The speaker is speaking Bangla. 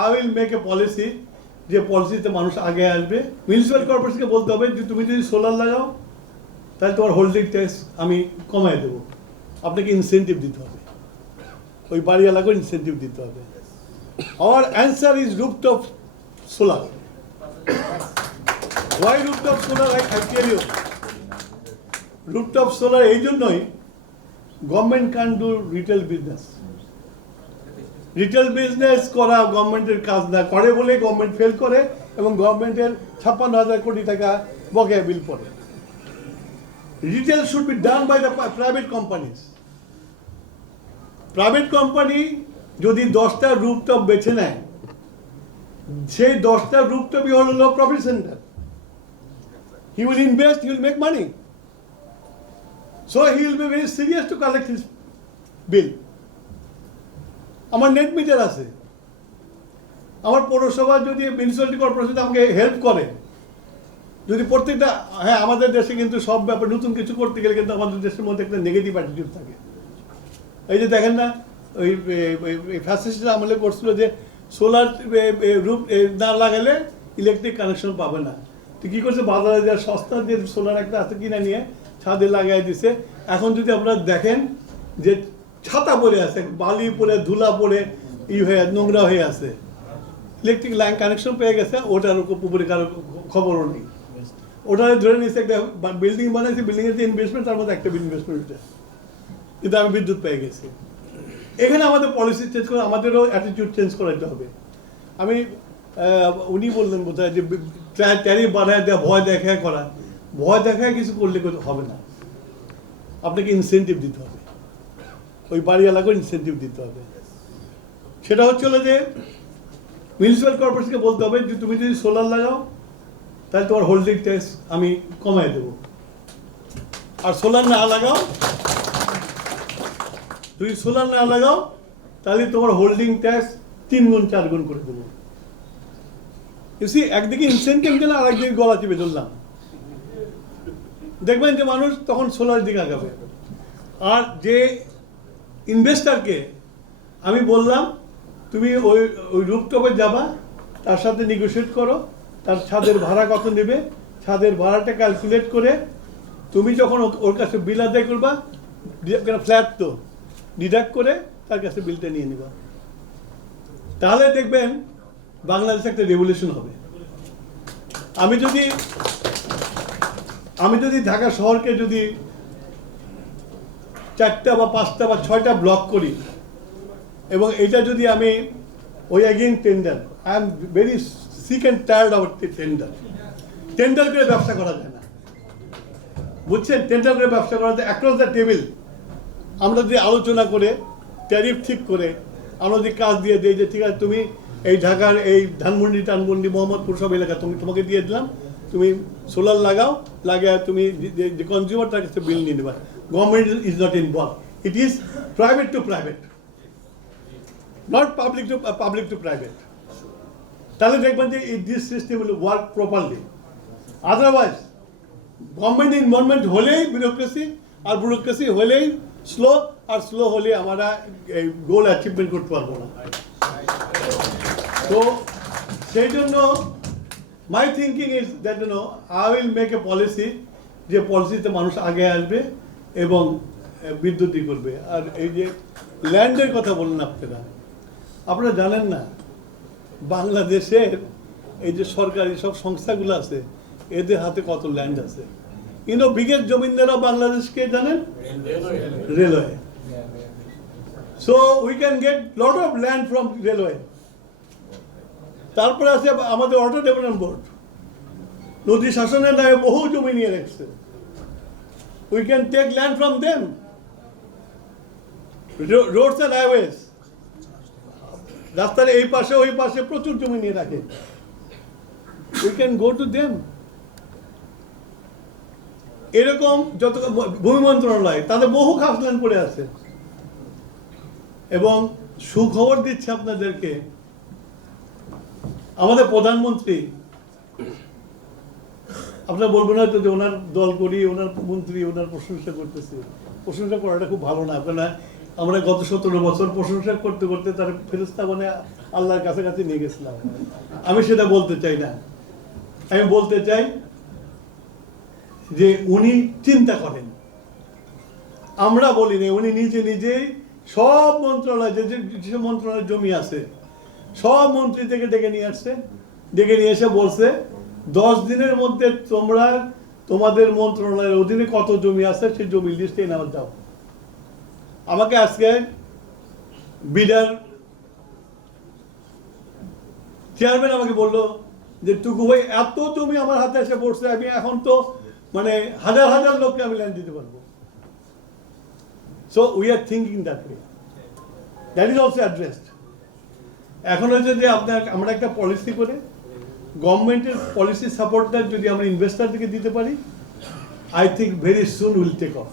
I will make a policy, যে পলিসিতে মানুষ আগে আসবে। মিউনিসিপ্যাল কর্পোরেশনকে বলতে হবে যে তুমি যদি সোলার লাগাও তাহলে তোমার হোল্ডিং ট্যাক্স আমি কমায় দেবো, আপনাকে ইনসেন্টিভ দিতে হবে, ওই বাড়িওয়ালাকেও ইনসেন্টিভ দিতে হবে। Our answer is rooftop solar. Why rooftop solar? I tell you, rooftop solar এই জন্যই government can do retail business. Retail business করা গভর্নমেন্টের কাজ না, করে বলে গভর্নমেন্ট ফেল করে এবং গভর্নমেন্টের 56,000 কোটি টাকা বকেয়া বিল পড়ে। Retail should be done by the private companies. Private company যদি 10টা রুফটপ বেছে নেয়, সেই 10টা রুফটপই হলো profit centre. He will invest, he will make money, so he will be very serious to collect his bill. আমার নেট মিটার আছে, আমার পৌরসভা যদি মিউনিসিপ্যালিটি কর্পোরেশন আমাকে হেল্প করে, যদি প্রত্যেকটা, হ্যাঁ আমাদের দেশে কিন্তু সব ব্যাপার নতুন কিছু করতে গেলে কিন্তু আমাদের দেশের মধ্যে একটা নেগেটিভ অ্যাটিটিউড থাকে। এই যে দেখেন না, ওই ফ্যাসিস্টরা আমলে করছিল যে সোলার রুফ না লাগালে ইলেকট্রিক কানেকশন পাবে না। তো কী করছে, বাজারে যা সস্তা যে সোলার একটা আছে কিনে নিয়ে ছাদে লাগাই দিছে। এখন যদি আপনারা দেখেন যে ছাতা পরে আছে, বালি পরে, ধুলা পরে, হয়ে নোংরা হয়ে আছে, ইলেকট্রিক লাইন কানেকশন পেয়ে গেছে, ওটার উপরে কারো খবরও নেই। ওটা ধরে নিচ্ছে একটা বিল্ডিং বানাইছে, বিল্ডিংয়ের যে ইনভেস্টমেন্ট তার মধ্যে একটা ইনভেস্টমেন্ট, কিন্তু আমি বিদ্যুৎ পেয়ে গেছি। এখানে আমাদের পলিসি চেঞ্জ করে, আমাদেরও অ্যাটিটিউড চেঞ্জ করাতে হবে। আমি উনি বললেন বোধহয় যে ট্যারিফ বাড়ায় দেওয়া, ভয় দেখায় করা, ভয় দেখায় কিছু করলে হবে না, আপনাকে ইনসেন্টিভ দিতে হবে, ওই বাড়িওয়ালাকেও ইনসেন্টিভ দিতে হবে। সেটা হচ্ছে হলো যে মিউনিসিপ্যাল কর্পোরেশনকে বলতে হবে যে তুমি যদি সোলার লাগাও তাহলে তোমার হোল্ডিং ট্যাক্স আমি কমায় দেবো, আর সোলার না লাগাও, যদি সোলার না লাগাও তাহলে তোমার হোল্ডিং ট্যাক্স 3 গুণ 4 গুণ করে দেবো। একদিকে ইনসেন্টিভ দিলাম, আর একদিকে গলা চেপে ধরলাম, দেখবেন যে মানুষ তখন সোলারের দিকে আগাবে। আর যে ইনভেস্টারকে আমি বললাম তুমি ওই রুফটপে যাবা, তার সাথে নেগোশিয়েট করো, তার ছাদের ভাড়া কত নেবে, ছাদের ভাড়াটা ক্যালকুলেট করে তুমি যখন ওর কাছে বিল আদায় করবা, ফ্ল্যাট তো ডিডাক্ট করে তার কাছে বিলটা নিয়ে নেবা। তাহলে দেখবেন বাংলাদেশে একটা রেভলিউশন হবে। আমি যদি ঢাকা শহরকে যদি 4টা বা 5টা বা 6টা ব্লক করি, এবং এটা যদি আমি ওই again tender, I am very sick and tired of tender করে ব্যবসা করা যায় না, বুঝছেন? টেন্ডার করে ব্যবসা করা যায় অ্যাক্রস দ্য টেবিল। আমরা যদি আলোচনা করে ট্যারিফ ঠিক করে আমরা যদি কাজ দিয়ে দিই যে ঠিক আছে, তুমি এই ঢাকার এই ধানমন্ডি মোহাম্মদপুর সব এলাকা তোমাকে দিয়ে দিলাম, তুমি সোলার লাগাও, লাগিয়ে তুমি যে কনজিউমার তার কাছে বিল নিয়ে নেবা। Government is not involve, it is private to private, not public to private. তাহলে দেখবেন যে this system will work properly. Otherwise, government involvement হলেই ব্যুরোক্রেসি, আর ব্যুরোক্রেসি হলেই স্লো, আর স্লো হলে আমরা এই গোল অ্যাচিভমেন্ট করতে পারবো না। তো সেই জন্য my thinking is that I will make a policy, যে পলিসিতে মানুষ আগে আসবে এবং বিদ্যুৎ করবে। আর এই যে ল্যান্ডের কথা বললেন আপনারা জানেন না, বাংলাদেশের এই যে সরকারি সব সংস্থাগুলো আছে, এদের হাতে কত ল্যান্ড আছে। বিগেস্ট জমিনদাররা বাংলাদেশকে জানেন, railway. So we can get lot of land from railway. তারপরে আছে আমাদের অটো ডেভেলপমেন্ট বোর্ড, নদী শাসনের নামে বহু জমি নিয়ে রেখেছে। We can take land from them. Roads and highways, রাস্তার এই পাশে ওই পাশে প্রচুর জমি নিয়ে রাখে। We can go to them. এরকম যত ভূমি মন্ত্রণালয়, তাদের বহু খাসল্যান্ড পড়ে আছে। এবং সুখবর দিচ্ছে আপনাদেরকে, আমাদের প্রধানমন্ত্রী, আপনারা বলবেন হয়তো যে ওনার দল করি, ওনার মন্ত্রী ওনার প্রশংসা করতেছে, প্রশংসা করাটা খুব ভালো না। আপনারা আমরা গত 17 বছর প্রশংসা করতে করতে তার ফেরেশতা মানে আল্লাহর কাছাকাছি নিয়ে গেছিলাম। আমি সেটা বলতে চাই না, আমি বলতে চাই যে উনি চিন্তা করেন, আমরা বলি না, উনি নিজে নিজেই সব মন্ত্রণালয় যে মন্ত্রণালয়ের জমি আছে সব মন্ত্রী থেকে ডেকে নিয়ে আসছে, ডেকে নিয়ে এসে বলছে 10 দিনের মধ্যে তোমরা তোমাদের মন্ত্রণালয়ের অধীনে কত জমি আছে সেই জমি লিস্ট এনে আমার দাও। আমাকে আজকে বিডার চেয়ারম্যান আমাকে বললো যে টুকু ভাই এত জমি আমার হাতে এসে পড়ছে, আমি এখন তো মানে হাজার হাজার লোককে আমি ল্যান্ড দিতে পারবো। So we are thinking that way, that is also addressed. এখন হচ্ছে যে আমরা একটা পলিসি করে গভর্নমেন্টের পলিসি সাপোর্টটা যদি আমরা ইনভেস্টারদেরকে দিতে পারি, I think very soon will take of.